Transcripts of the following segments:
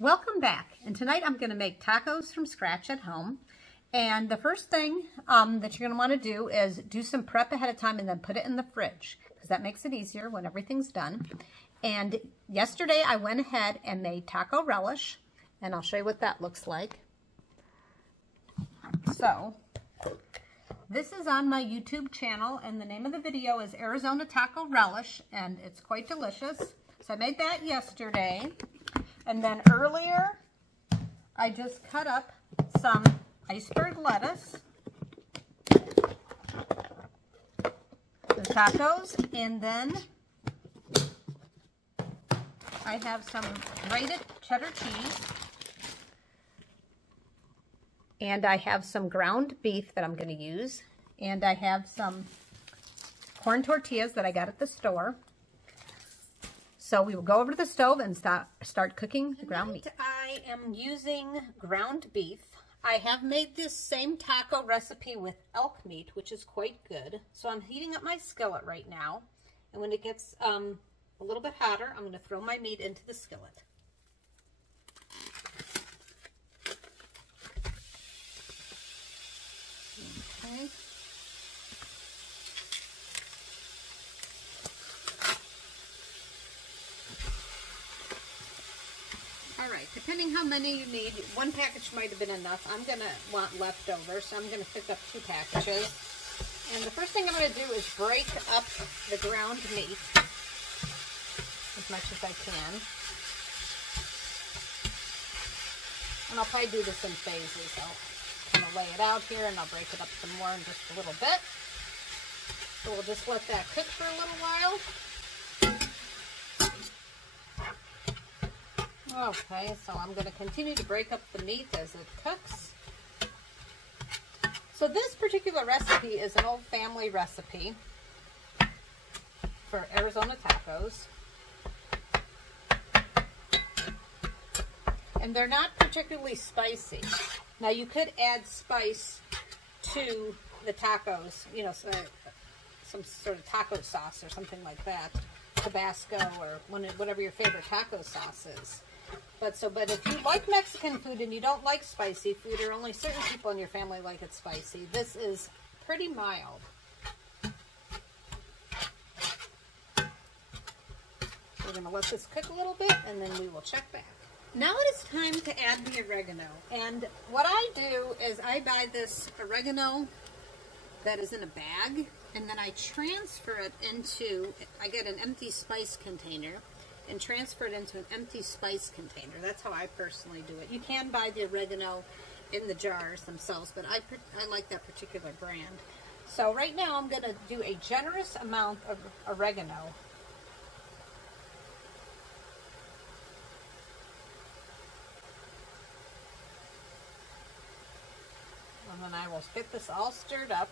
Welcome back, and tonight I'm going to make tacos from scratch at home. And the first thing that you're going to want to do is do some prep ahead of time and then put it in the fridge, because that makes it easier when everything's done. And yesterday I went ahead and made taco relish, and I'll show you what that looks like. So this is on my YouTube channel, and the name of the video is Arizona Taco Relish, and it's quite delicious. So I made that yesterday. And then earlier, I just cut up some iceberg lettuce, the tacos, and then I have some grated cheddar cheese, and I have some ground beef that I'm going to use, and I have some corn tortillas that I got at the store. So we will go over to the stove and start cooking the ground meat. I am using ground beef. I have made this same taco recipe with elk meat, which is quite good. So I'm heating up my skillet right now. And when it gets a little bit hotter, I'm going to throw my meat into the skillet. Okay. Alright, depending how many you need, one package might have been enough. I'm going to want leftovers, so I'm going to pick up 2 packages. And the first thing I'm going to do is break up the ground meat as much as I can. And I'll probably do this in phases. I'll kind of lay it out here and I'll break it up some more in just a little bit. So we'll just let that cook for a little while. Okay, so I'm going to continue to break up the meat as it cooks. So this particular recipe is an old family recipe for Arizona tacos. And they're not particularly spicy. Now you could add spice to the tacos, you know, some sort of taco sauce or something like that. Tabasco or whatever your favorite taco sauce is. But if you like Mexican food and you don't like spicy food, or only certain people in your family like it spicy, this is pretty mild. We're going to let this cook a little bit and then we will check back. Now it is time to add the oregano. And what I do is I buy this oregano that is in a bag, and then I transfer it into, I get an empty spice container and transfer it into an empty spice container. That's how I personally do it. You can buy the oregano in the jars themselves, but I like that particular brand. So right now I'm going to do a generous amount of oregano. And then I will get this all stirred up.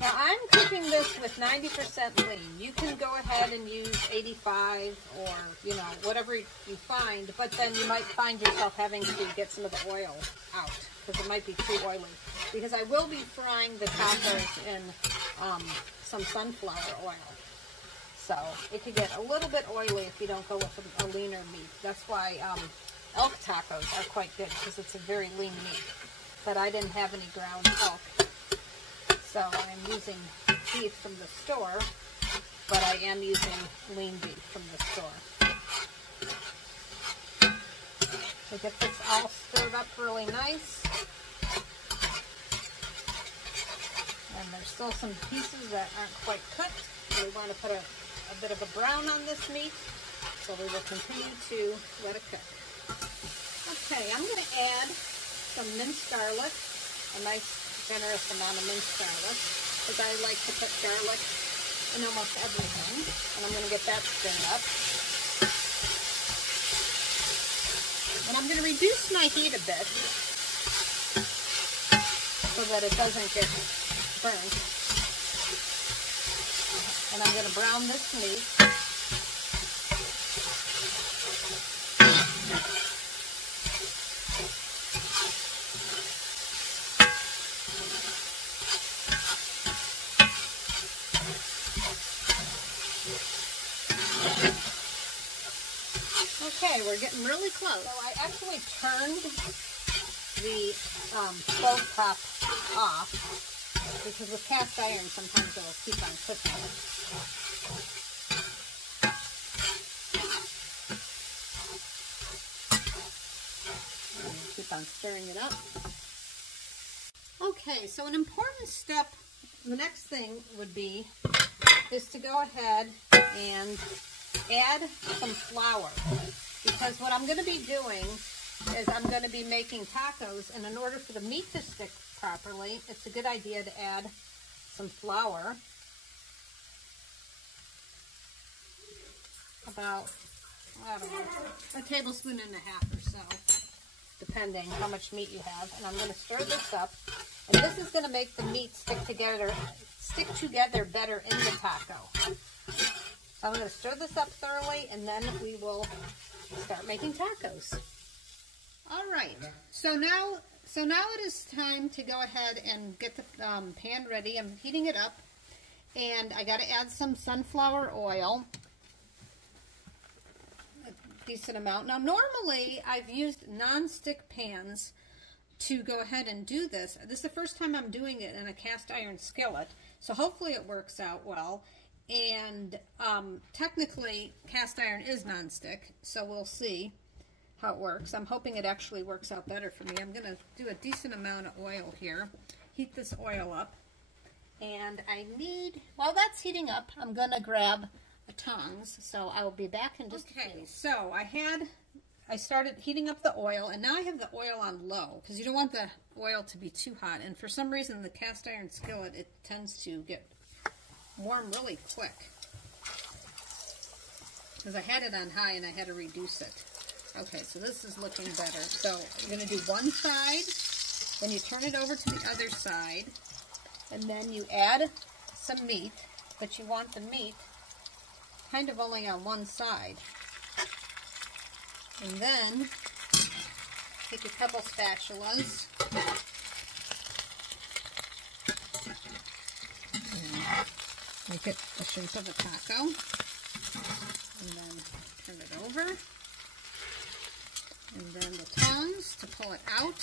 Now I'm cooking this with 90% lean. You can go ahead and use 85 or, you know, whatever you find, but then you might find yourself having to get some of the oil out because it might be too oily. Because I will be frying the tacos in some sunflower oil. So it could get a little bit oily if you don't go with a leaner meat. That's why elk tacos are quite good because it's a very lean meat. But I didn't have any ground elk. So I'm using beef from the store, but I am using lean beef from the store. So get this all stirred up really nice. And there's still some pieces that aren't quite cooked. We want to put a bit of a brown on this meat, so we will continue to let it cook. Okay, I'm going to add some minced garlic, a nice generous amount of minced garlic, because I like to put garlic in almost everything. And I'm going to get that stirred up. And I'm going to reduce my heat a bit so that it doesn't get burnt. And I'm going to brown this meat. Okay, we're getting really close. So I actually turned the stove top off because with cast iron sometimes it'll keep on cooking. And keep on stirring it up. Okay, so an important step, the next thing would be, is to go ahead and add some flour. Because what I'm going to be doing is I'm going to be making tacos, and in order for the meat to stick properly, it's a good idea to add some flour. About, I don't know, a tablespoon and a half or so, depending how much meat you have. And I'm going to stir this up, and this is going to make the meat stick together better in the taco. So I'm going to stir this up thoroughly, and then we will start making tacos. All right, so now it is time to go ahead and get the pan ready. I'm heating it up, and I got to add some sunflower oil, a decent amount. Now, normally I've used non-stick pans to go ahead and do this. This is the first time I'm doing it in a cast iron skillet, so hopefully it works out well. And technically, cast iron is non-stick, so we'll see how it works. I'm hoping it actually works out better for me. I'm going to do a decent amount of oil here. Heat this oil up. And I need, while that's heating up, I'm going to grab the tongs. So I will be back in just a few. Okay, so I started heating up the oil, and now I have the oil on low, because you don't want the oil to be too hot. And for some reason, the cast iron skillet, it tends to get warm really quick. Because I had it on high and I had to reduce it. Okay, so this is looking better. So you're going to do one side, then you turn it over to the other side, and then you add some meat, but you want the meat kind of only on one side. And then take a couple spatulas and make it the shape of a taco, and then turn it over. And then the tongs to pull it out.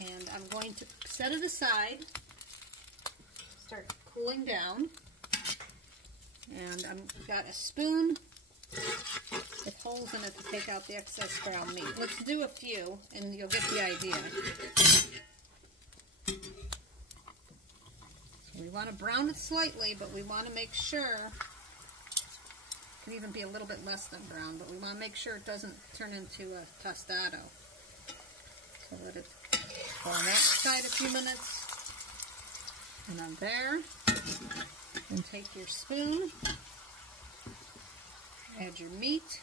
And I'm going to set it aside, start cooling down. And I've got a spoon with holes in it to take out the excess ground meat. Let's do a few, and you'll get the idea. So we want to brown it slightly, but we want to make sure. Can even be a little bit less than brown, but we want to make sure it doesn't turn into a tostado. So let it go on that side a few minutes, and on there. And take your spoon, add your meat,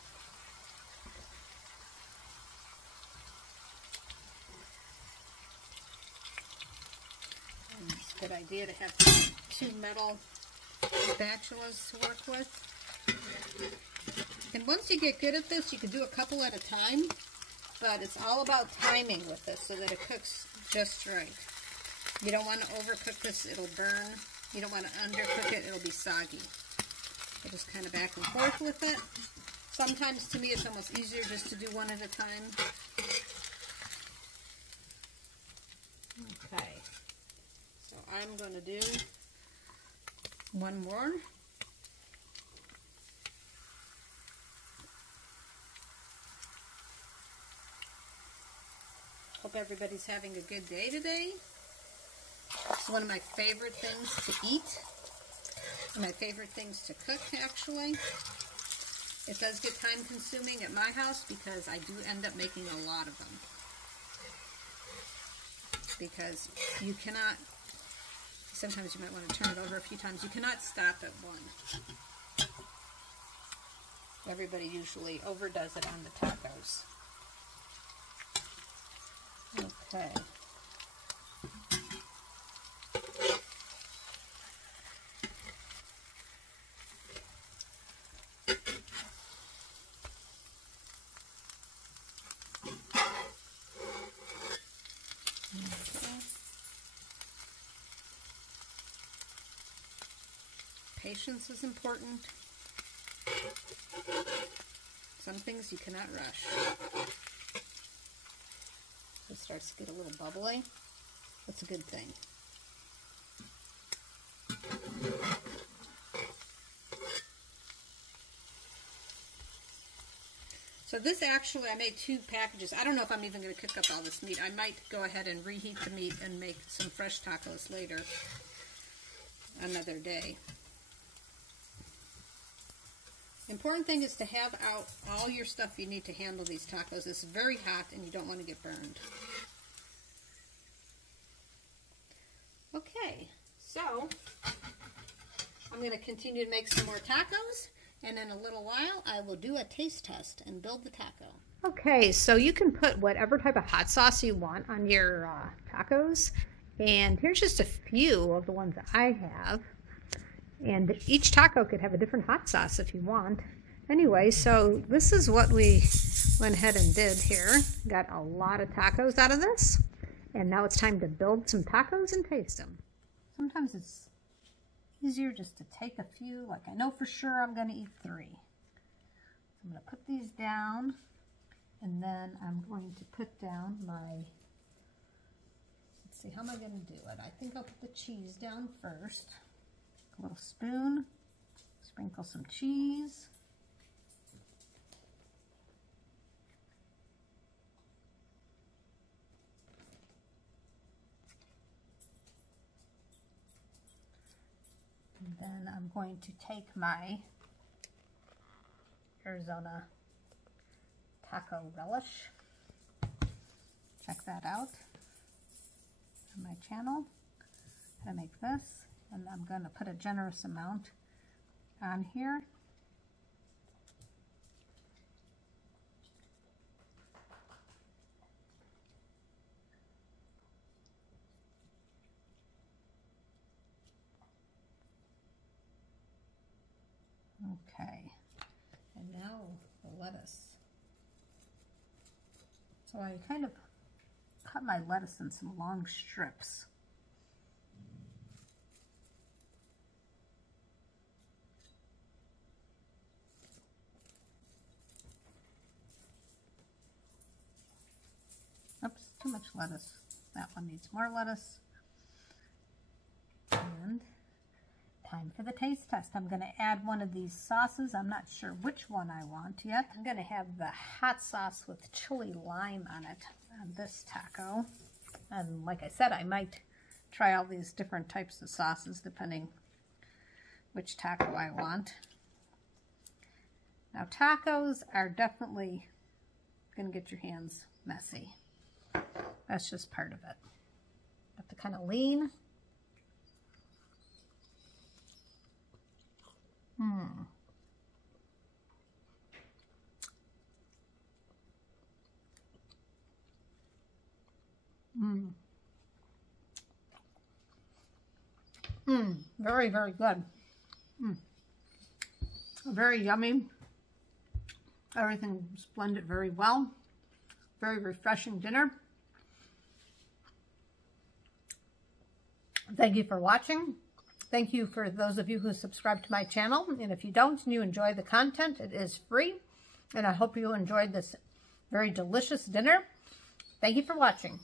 and it's a good idea to have two metal spatulas to work with. And once you get good at this, you can do a couple at a time, but it's all about timing with this so that it cooks just right. You don't want to overcook this, it'll burn. You don't want to undercook it, it'll be soggy. So just kind of back and forth with it. Sometimes, to me, it's almost easier just to do one at a time. Okay, so I'm going to do one more. Hope everybody's having a good day today. It's one of my favorite things to eat. My favorite things to cook, actually. It does get time consuming at my house because I do end up making a lot of them. Because you cannot, sometimes you might want to turn it over a few times, you cannot stop at one. Everybody usually overdoes it on the tacos. Okay. Patience is important. Some things you cannot rush. It starts to get a little bubbly. That's a good thing. So this actually, I made 2 packages. I don't know if I'm even going to cook up all this meat. I might go ahead and reheat the meat and make some fresh tacos later, another day. Important thing is to have out all your stuff you need to handle these tacos. It's very hot and you don't want to get burned. Okay, so I'm going to continue to make some more tacos. And in a little while, I will do a taste test and build the taco. Okay, so you can put whatever type of hot sauce you want on your tacos. And here's just a few of the ones that I have. And each taco could have a different hot sauce if you want. Anyway, so this is what we went ahead and did here. Got a lot of tacos out of this. And now it's time to build some tacos and taste them. Sometimes it's easier just to take a few, like I know for sure I'm going to eat 3. So I'm going to put these down, and then I'm going to put down my, let's see, how am I going to do it? I think I'll put the cheese down first. A little spoon, sprinkle some cheese. And then I'm going to take my Arizona Taco Relish. Check that out on my channel. How to make this. And I'm going to put a generous amount on here. Okay, and now the lettuce. So I kind of cut my lettuce in some long strips. Oops, too much lettuce. That one needs more lettuce. And time for the taste test. I'm going to add one of these sauces. I'm not sure which one I want yet. I'm going to have the hot sauce with chili lime on it on this taco. And like I said, I might try all these different types of sauces depending which taco I want. Now tacos are definitely going to get your hands messy. That's just part of it. Have to kind of lean. Very, very good. Very yummy. Everything blended very well. Very refreshing dinner. Thank you for watching. Thank you for those of you who subscribe to my channel. And if you don't and you enjoy the content, it is free. And I hope you enjoyed this very delicious dinner. Thank you for watching.